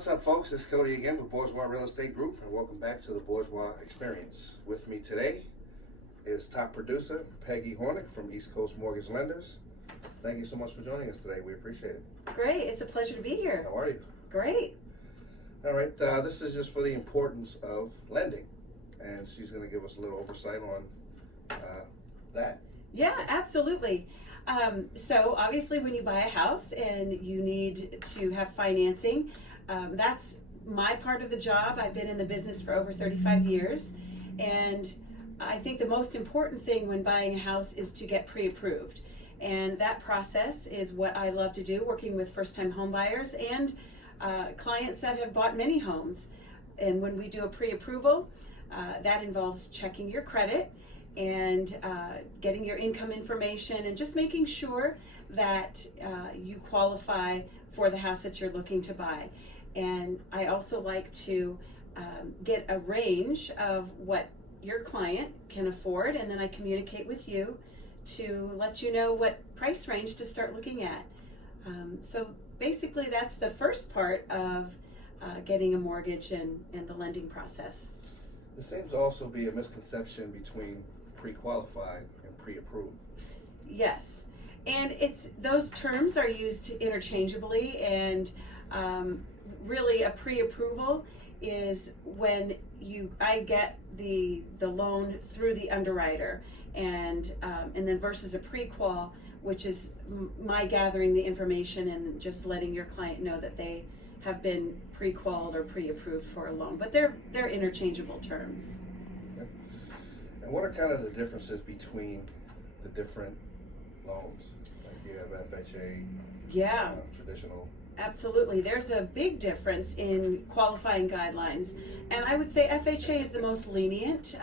What's up, folks? It's Cody again with Bourgeois Real Estate Group, and welcome back to the Bourgeois Experience. With me today is top producer Peggy Hornick from East Coast Mortgage Lenders. Thank you so much for joining us today. We appreciate it. Great. It's a pleasure to be here. How are you? Great. All right. This is just for the importance of lending, and she's going to give us a little oversight on that. Yeah, absolutely. So obviously when you buy a house and you need to have financing, that's my part of the job. I've been in the business for over 35 years, and I think the most important thing when buying a house is to get pre-approved. And that process is what I love to do, working with first-time home buyers and clients that have bought many homes. And when we do a pre-approval, that involves checking your credit and getting your income information and just making sure that you qualify for the house that you're looking to buy. And I also like to get a range of what your client can afford, and then I communicate with you to let you know what price range to start looking at. So basically that's the first part of getting a mortgage and the lending process. There seems to also be a misconception between pre-qualified and pre-approved. Yes, and those terms are used interchangeably, and really a pre-approval is when I get the loan through the underwriter, and then versus a pre-qual, which is my gathering the information and just letting your client know that they have been pre-qualified or pre-approved for a loan, but they're interchangeable terms. Okay. And what are kind of the differences between the different loans? Like you have FHA, Yeah. Traditional. Absolutely. There's a big difference in qualifying guidelines. And I would say FHA is the most lenient,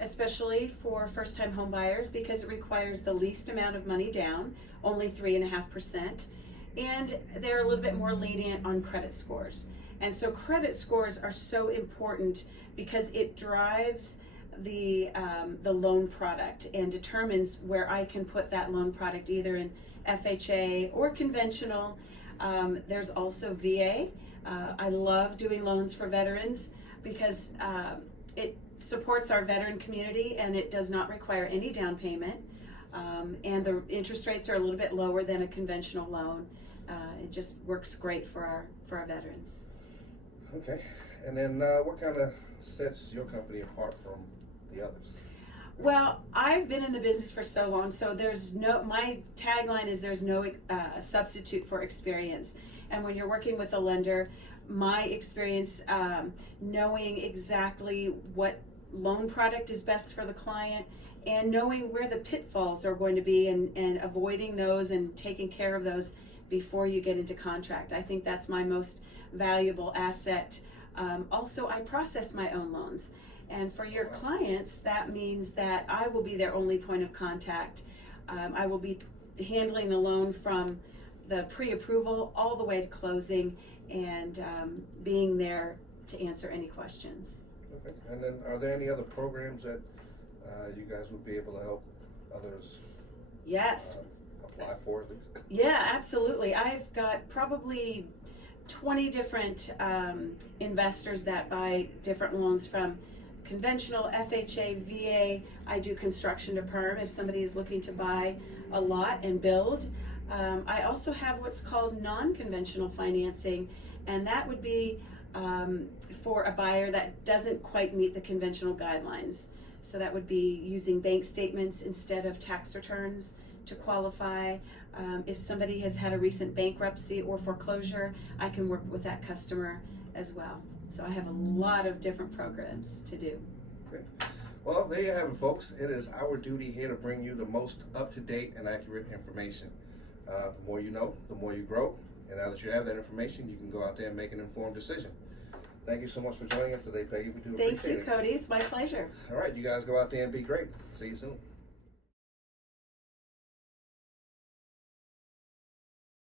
especially for first-time home buyers, because it requires the least amount of money down, only 3.5%. And they're a little bit more lenient on credit scores. And so credit scores are so important because it drives the loan product and determines where I can put that loan product, either in FHA or conventional. There's also VA. I love doing loans for veterans because it supports our veteran community and it does not require any down payment. And the interest rates are a little bit lower than a conventional loan. It just works great for our veterans. Okay. And then what kind of sets your company apart from the others? Well, I've been in the business for so long, so my tagline is there's no substitute for experience. And when you're working with a lender, my experience, knowing exactly what loan product is best for the client and knowing where the pitfalls are going to be and avoiding those and taking care of those before you get into contract. I think that's my most valuable asset. Also, I process my own loans. And for your clients, that means that I will be their only point of contact. I will be handling the loan from the pre-approval all the way to closing and being there to answer any questions. Okay. And then are there any other programs that you guys would be able to help others? Yes. Apply for at least? Yeah, absolutely. I've got probably 20 different investors that buy different loans from conventional, FHA, VA. I do construction to perm if somebody is looking to buy a lot and build. I also have what's called non-conventional financing, and that would be for a buyer that doesn't quite meet the conventional guidelines. So that would be using bank statements instead of tax returns to qualify. If somebody has had a recent bankruptcy or foreclosure, I can work with that customer as well. So I have a lot of different programs to do. Okay. Well, there you have it, folks. It is our duty here to bring you the most up-to-date and accurate information. The more you know, the more you grow. And now that you have that information, you can go out there and make an informed decision. Thank you so much for joining us today, Peggy. We do appreciate it. Thank you, Cody. It's my pleasure. All right, you guys go out there and be great. See you soon.